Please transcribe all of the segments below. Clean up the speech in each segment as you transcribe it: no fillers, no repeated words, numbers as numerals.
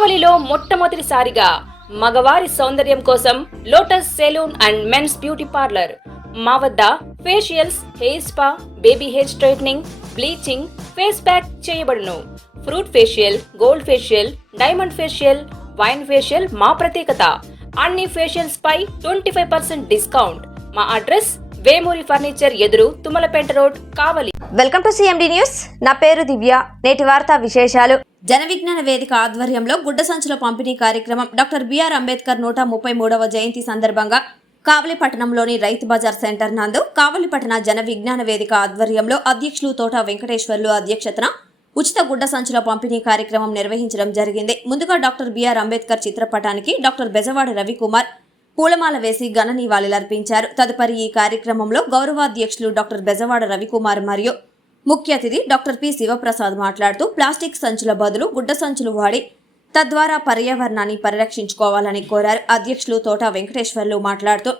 కావలిలో మొట్టమొదటిసారిగా మగవారి సౌందర్యం కోసం lotus salon and men's beauty parlour. మా వద్ద facials, hair spa, baby hair straightening, bleaching, face pack చేయబడును. Fruit facial, gold facial, diamond facial, wine facial మా ప్రత్యేకత. అన్ని ఫేషియల్స్ పై 25% డిస్కౌంట్. మా అడ్రస్ వేమూరి ఫర్నిచర్ ఎదురు, Tummalapeta road, Kavali. Welcome to CMD news. నా పేరు దివ్య. నేటి వార్తా విశేషాలు. జన విజ్ఞాన వేదిక ఆధ్వర్యంలో గుడ్డ సంచుల పంపిణీ కార్యక్రమం. డాక్టర్ బిఆర్ అంబేద్కర్ 133వ జయంతి సందర్భంగా కావలి పట్టణంలోని రైతు బజార్ సెంటర్ నందు కావలి పట్టణ జన విజ్ఞాన వేదిక ఆధ్వర్యంలో అధ్యక్షులు తోట వెంకటేశ్వర్లు అధ్యక్షతన ఉచిత గుడ్డ సంచుల పంపిణీ కార్యక్రమం నిర్వహించడం జరిగింది. ముందుగా డాక్టర్ బిఆర్ అంబేద్కర్ చిత్రపటానికి డాక్టర్ బెజవాడ రవికుమార్ పూలమాల వేసి ఘన నివాళులర్పించారు. తదుపరి ఈ కార్యక్రమంలో గౌరవాధ్యక్షులు డాక్టర్ బెజవాడ రవికుమార్ మరియు ముఖ్య అతిథి డాక్టర్ పి శివప్రసాద్ మాట్లాడుతూ ప్లాస్టిక్ సంచుల బదులు గుడ్డ సంచులు వాడి తద్వారా పర్యావరణాన్ని పరిరక్షించుకోవాలని కోరారు. అధ్యక్షులు తోట వెంకటేశ్వర్లు మాట్లాడుతూ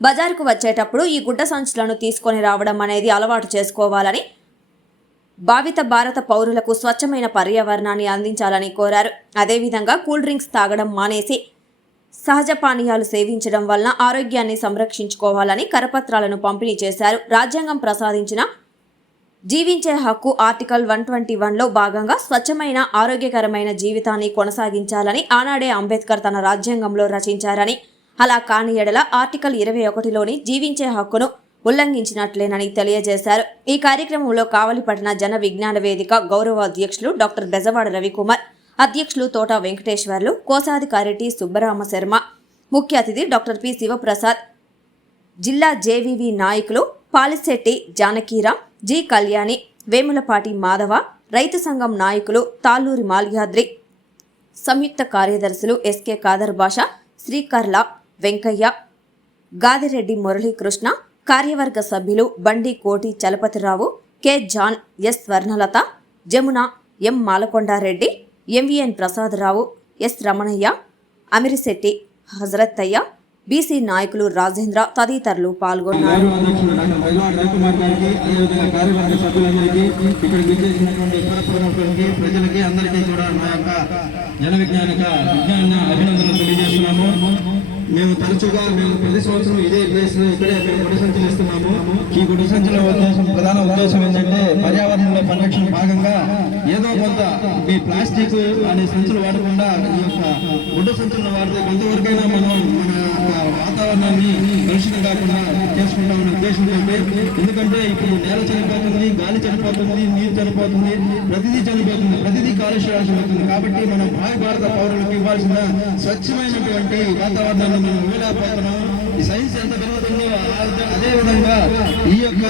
బజారుకు వచ్చేటప్పుడు ఈ గుడ్డ సంచులను తీసుకొని రావడం అనేది అలవాటు చేసుకోవాలని, భావిత భారత పౌరులకు స్వచ్ఛమైన పర్యావరణాన్ని అందించాలని కోరారు. అదేవిధంగా కూల్ డ్రింక్స్ తాగడం మానేసి సహజ పానీయాలు సేవించడం వలన ఆరోగ్యాన్ని సంరక్షించుకోవాలని కరపత్రాలను పంపిణీ చేశారు. రాజ్యాంగం ప్రసాదించిన జీవించే హక్కు ఆర్టికల్ 121లో భాగంగా స్వచ్ఛమైన ఆరోగ్యకరమైన జీవితాన్ని కొనసాగించాలని ఆనాడే అంబేద్కర్ తన రాజ్యాంగంలో రచించారని, అలా కాని ఎడల ఆర్టికల్ 21లోని జీవించే హక్కును ఉల్లంఘించినట్లేనని తెలియజేశారు. ఈ కార్యక్రమంలో కావలి పట్టణ జన విజ్ఞాన వేదిక గౌరవ అధ్యక్షులు డాక్టర్ బెజవాడ రవికుమార్, అధ్యక్షులు తోట వెంకటేశ్వర్లు, కోశాధికారి టి సుబ్బరామ శర్మ, ముఖ్య అతిథి డాక్టర్ పి శివప్రసాద్, జిల్లా జేవీవి నాయకులు పాలిశెట్టి జానకీరాం, జి కళ్యాణి, వేములపాటి మాధవ, రైతు సంఘం నాయకులు తాళ్ళూరి మాల్యాద్రి, సంయుక్త కార్యదర్శులు ఎస్కే ఖాదర్ బాషా, శ్రీకర్ల వెంకయ్య, గాదిరెడ్డి మురళీకృష్ణ, కార్యవర్గ సభ్యులు Bandi Koti Chalapathirao, K John, S Swarnalatha, Jamuna, M Malakondareddy, MVN Prasadarao, S Ramanaiah, Amirisetti Hazarathaiah, BC నాయకులు రాజేంద్ర తదితరులు పాల్గొన్నారు. మేము తరచుగా ప్రతి సంవత్సరం ఇదే ప్లేస్ లో ఇక్కడే మేము గుడ్డ సంచులు ఇస్తున్నాము. ఈ గుడ్డ సంచుల ప్రధాన ఉద్దేశం ఏంటంటే పర్యావరణంలో పరిరక్షణ భాగంగా ఏదో కొంత ఈ ప్లాస్టిక్ అనే సంచులు వాడకుండా ఈ యొక్క గుడ్డ సంచులను వాడితే కొంతవరకైనా మనం మన వాతావరణాన్ని కలుషితం కాకుండా చేసుకుంటామనే ఉద్దేశంతో. ఎందుకంటే ఇప్పుడు నేల చనిపోతుంది, గాలి చనిపోతుంది, నీరు చనిపోతుంది, ప్రతిదీ చనిపోతుంది, ప్రతిదీ కాలుష్యం అవుతుంది. కాబట్టి మనం భావి భారత పౌరులకు ఇవ్వాల్సిన స్వచ్ఛమైనటువంటి వాతావరణాన్ని మనం ఇవ్వలేకపోతున్నాం. ఈ సైన్స్ ఎంత పెరుగుతుందో అదేవిధంగా ఈ యొక్క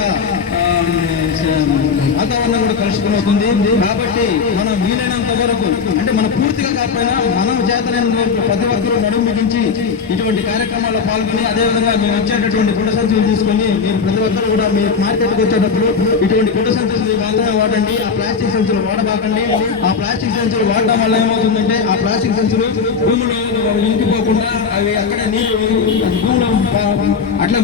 వాతావరణం కూడా కలుషితం అవుతుంది. కాబట్టి మనం వీలైనంత వరకు, అంటే మనం పూర్తిగా కాకపోయినా మనం చేతనైన ప్రతి ఒక్కరూ నడుము బిగించి ఇటువంటి కార్యక్రమాల్లో పాల్గొని, అదేవిధంగా మేము వచ్చేటటువంటి గుడ్డ సంచులు తీసుకొని మీరు ప్రతి ఒక్కరు కూడా మీ మార్కెట్కి వచ్చేటప్పుడు ఇటువంటి గుడ్డ సంచులు మాత్రమే వాడండి. ఆ ప్లాస్టిక్ సంచులు వాడబాకండి. ఆ ప్లాస్టిక్ సంచులు వాడడం వల్ల ఏమవుతుందంటే ఆ ప్లాస్టిక్ సంచులు భూమిలో ఇంకిపోకుండా అవి అక్కడే నీరు భూమిలో అట్లా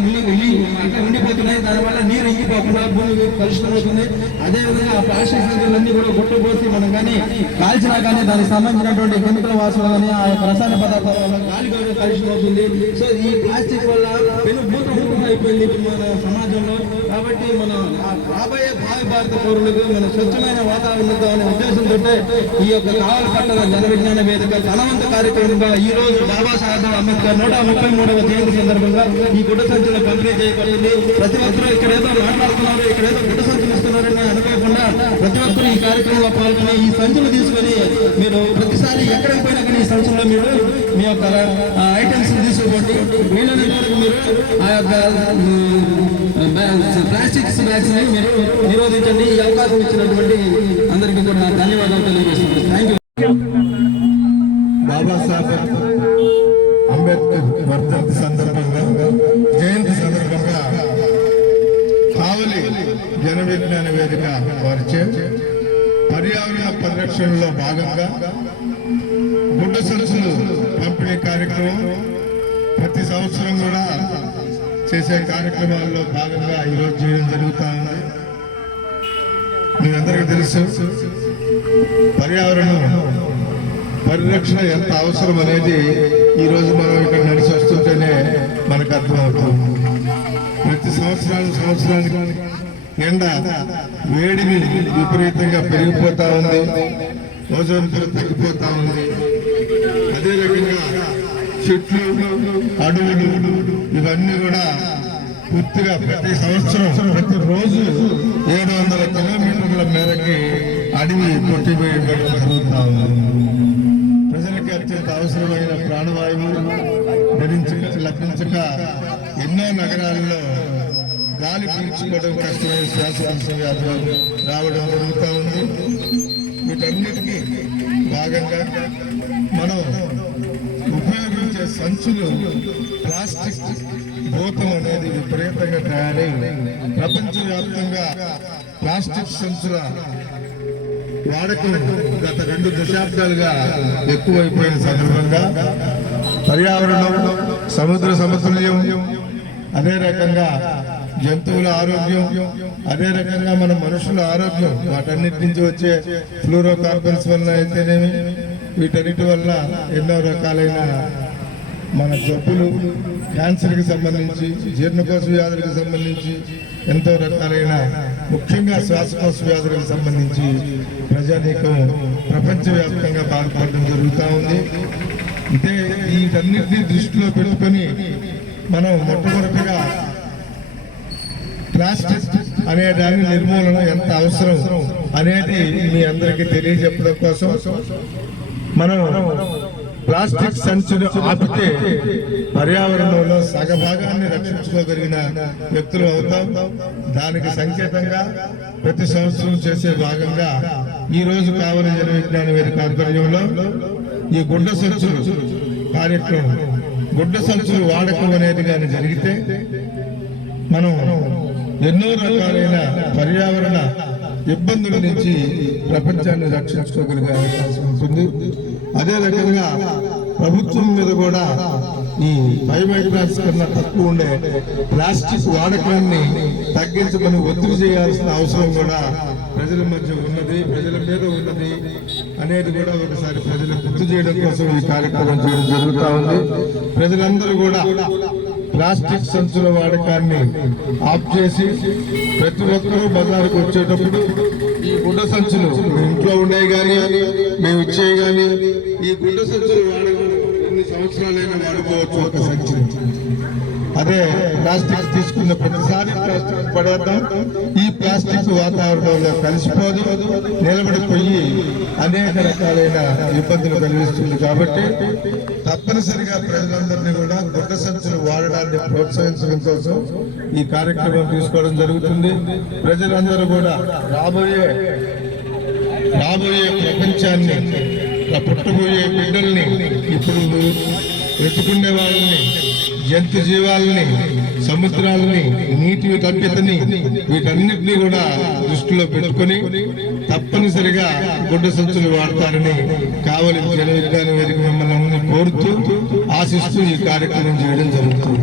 ఉండిపోతున్నాయి. దానివల్ల నీరు ఇంకిపోకుండా భూమి కలుషితం అవుతుంది. అదేవిధంగా ఆ ప్లాస్టిక్ సంచులన్నీ కూడా గుట్ట పోసి మనం కానీ కాల్చినా కానీ దానికి సంబంధించినటువంటి కెమికల్ వాసన కానీ ఆ యొక్క రసాయన పదార్థాల వల్ల గాలి కూడా కలుషితం అవుతుంది. సో ఈ ప్లాస్టిక్ వల్ల పెనుభూతం అయిపోయింది మన సమాజంలో. కాబట్టి మనం రాబోయే భావి భారత పౌరులకు మన స్వచ్ఛమైన వాతావరణంతో అనే ఉద్దేశంతో ఈ యొక్క కావలి పట్టణ జన విజ్ఞాన వేదిక ధనవంత కార్యక్రమంగా ఈ రోజు బాబాసాహెబ్ అంబేద్కర్ 133వ జయంతి సందర్భంగా ఈ గుడ్డ సంచులు పంపిణీ చేయబడింది. ప్రతి ఒక్కరూ ఇక్కడ ఏదో మాట్లాడుతున్నారు, ఇక్కడ ఏదో గుడ్డ సంచులు ఇస్తున్నారని అనుకోకుండా ప్రతి ఒక్కరు ఈ కార్యక్రమంలో పాల్గొని ఈ సంచులు తీసుకొని మీరు ప్రతిసారి ఎక్కడికి పోయినా కానీ ఈ సంచుల్లో మీరు మీ యొక్క ఐటమ్స్ తీసుకోండి. వీలైనంత వరకు మీరు ఆ యొక్క ప్లాస్టిక్స్ బ్యాగ్స్ ని మీరు నిరోధించండి. ఈ అవకాశం ఇచ్చినటువంటి అందరికీ కూడా ధన్యవాదాలు తెలియజేస్తున్నాను. Thank you. బాబాసాహెబ్ అంబేద్కర్ వర్ధంతి సందర్భంగా, జయంతి సందర్భంగా కావలి జన విజ్ఞాన వేదిక వారిచే పర్యావరణ పరిరక్షణలో భాగంగా గుడ్డ సంచులు పంపిణీ కార్యక్రమం ప్రతి సంవత్సరం కూడా చేసే కార్యక్రమాల్లో భాగంగా ఈరోజు చేయడం జరుగుతూ ఉంది. మీ అందరికీ తెలుసు పర్యావరణం పరిరక్షణ ఎంత అవసరం అనేది ఈరోజు మనం ఇక్కడ నడిచి వస్తుంటేనే మనకు అర్థమవుతుంది. ప్రతి సంవత్సరానికి ఎండ వేడిని విపరీతంగా పెరిగిపోతా ఉంది, ఓజోన్ పొర తగ్గిపోతా ఉంది. అదే రకంగా చెట్లు, అడవులు ఇవన్నీ కూడా పూర్తిగా ప్రతి సంవత్సరం ప్రతి రోజు 700 కిలోమీటర్ల మేరకి అడవి కొట్టివేయడం జరుగుతా ఉంది. ప్రజలకి అత్యంత అవసరమైన ప్రాణవాయువు లభించక ఎన్నో నగరాల్లో గాలి పీల్చుకోవడం కష్టమైన శ్వాసకోశ వ్యాధులు రావడం జరుగుతూ ఉంది. వీటన్నిటికీ భాగంగా మనం ఉపయోగించే సంచులు ప్లాస్టిక్ భూతం అనేది విపరీతంగా తయారై ప్రపంచవ్యాప్తంగా ప్లాస్టిక్ సంచుల వాడకం గత 2 దశాబ్దాలుగా ఎక్కువైపోయిన సందర్భంగా పర్యావరణం, సముద్ర సమతుల్యం, అదే రకంగా జంతువుల ఆరోగ్యం, అదే రకంగా మన మనుషుల ఆరోగ్యం, వాటన్నిటి నుంచి వచ్చే ఫ్లూరోకార్బన్స్ వల్ల అయితేనేమి, వీటన్నిటి వల్ల ఎన్నో రకాలైన మన జబ్బులు, క్యాన్సర్కి సంబంధించి, జీర్ణకోశ వ్యాధులకు సంబంధించి, ఎంతో రకాలైన ముఖ్యంగా శ్వాసకోశ వ్యాధులకు సంబంధించి ప్రజానీకం ప్రపంచవ్యాప్తంగా బాధపడడం జరుగుతూ ఉంది. అంటే వీటన్నిటినీ దృష్టిలో పెట్టుకొని మనం మొట్టమొదటిగా ప్లాస్టిక్ అనే దాని నిర్మూలన ఎంత అవసరం అనేది మీ అందరికీ తెలియజెప్పడం కోసం మనం ప్లాస్టిక్ సంచులు ఆపితే పర్యావరణంలో సగభాగాన్ని రక్షించుకోగలిగిన వ్యక్తులు అవుతాం. దానికి సంకేతంగా ప్రతి సంవత్సరం చేసే భాగంగా ఈ రోజు కావలి జన విజ్ఞాన వేదిక ఆధ్వర్యంలో ఈ గుడ్డ సంచులు కార్యక్రమం, గుడ్డ సంచులు వాడకం అనేది కానీ జరిగితే మనం ఎన్నో రకాలైన పర్యావరణ ఇబ్బందుల నుంచి ప్రపంచాన్ని రక్షించుకోగలిగే అవకాశం ఉంటుంది. అదే రకంగా ప్రభుత్వం మీద కూడా ఈ 5 మైక్రాన్స్ కన్నా తక్కువ ఉండే ప్లాస్టిక్ వాడకాన్ని తగ్గించమని ఒత్తిడి చేయాల్సిన అవసరం కూడా ప్రజల మధ్య ఉన్నది, ప్రజల మీద ఉన్నది అనేది కూడా ఒకసారి ప్రజలకు గుర్తు చేయడం కోసం ఈ కార్యక్రమం చేయడం జరుగుతూ ఉంది. ప్రజలందరూ కూడా ప్లాస్టిక్ సంచుల వాడకాన్ని ఆఫ్ చేసి ప్రతి ఒక్కరూ బజారుకు వచ్చేటప్పుడు ఈ గుడ్డ సంచులు ఇంట్లో ఉండేవి కానీ మేము ఇచ్చేవి కానీ ఈ గుడ్డ సంచులు వాడకం ఎన్ని సంవత్సరాలైనా వాడుకోవచ్చు ఒక సంచి. అదే ప్లాస్టిక్ తీసుకున్న ప్రతిసారి ప్లాస్టిక్ పడేద్దాం. ఈ ప్లాస్టిక్ వాతావరణంలో కలిసిపోదు, నిలబడిపోయి అనేక రకాలైన ఇబ్బందులు కలిగిస్తుంది. కాబట్టి తప్పనిసరిగా ప్రజలందరినీ కూడా గుడ్డ సంచులు వాడడాన్ని ప్రోత్సహించడం కోసం ఈ కార్యక్రమం తీసుకోవడం జరుగుతుంది. ప్రజలందరూ కూడా రాబోయే ప్రపంచాన్ని, పుట్టబోయే బిడ్డల్ని, ఇప్పుడు వెతుకునే వాళ్ళని, జంతు జీవాలని, సముద్రాలని, నీటి లభ్యతని వీటన్నిటినీ కూడా దృష్టిలో పెట్టుకొని తప్పనిసరిగా గుడ్డ సంచులు వాడతారని కావలి జన విజ్ఞాన వేదిక మిమ్మల్ని కోరుతూ ఆశిస్తూ ఈ కార్యక్రమం చేయడం జరుగుతుంది.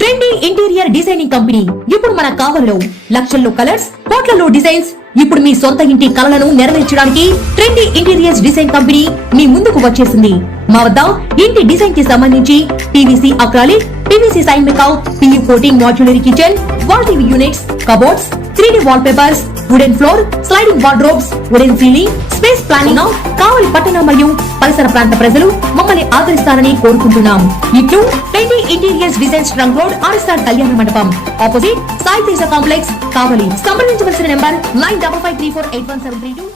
ట్రెండీ ఇంటీరియర్ డిజైనింగ్ కంపెనీ ఇప్పుడు మన కావలిలో లక్షల్లో కలర్స్, కోట్లలో డిజైన్స్. ఇప్పుడు మీ సొంత ఇంటి కలలను నెరవేర్చడానికి ట్రెండీ ఇంటీరియర్స్ డిజైన్ కంపెనీ మీ ముందుకు వచ్చేసింది. మా వద్ద ఇంటి డిజైన్ కి సంబంధించి పీవీసీ అక్రాలిక్, పీవీసీ సైన్ మేకౌట్, PU coating, modular kitchen, wall TV units, cupboards, 3D wall papers, wooden floor, sliding wardrobes, wooden ceiling, space planning. Kavali పట్టణ మరియు పరిసర ప్రాంత ప్రజలు మమ్మల్ని ఆదరిస్తారని కోరుకుంటున్నాం. ఇట్లు trendy interiors designs trunk road, RSR Kalyana Mandapam opposite Sai Teja complex, Kavali. సంప్రదించవలసిన నెంబర్ 9553481732.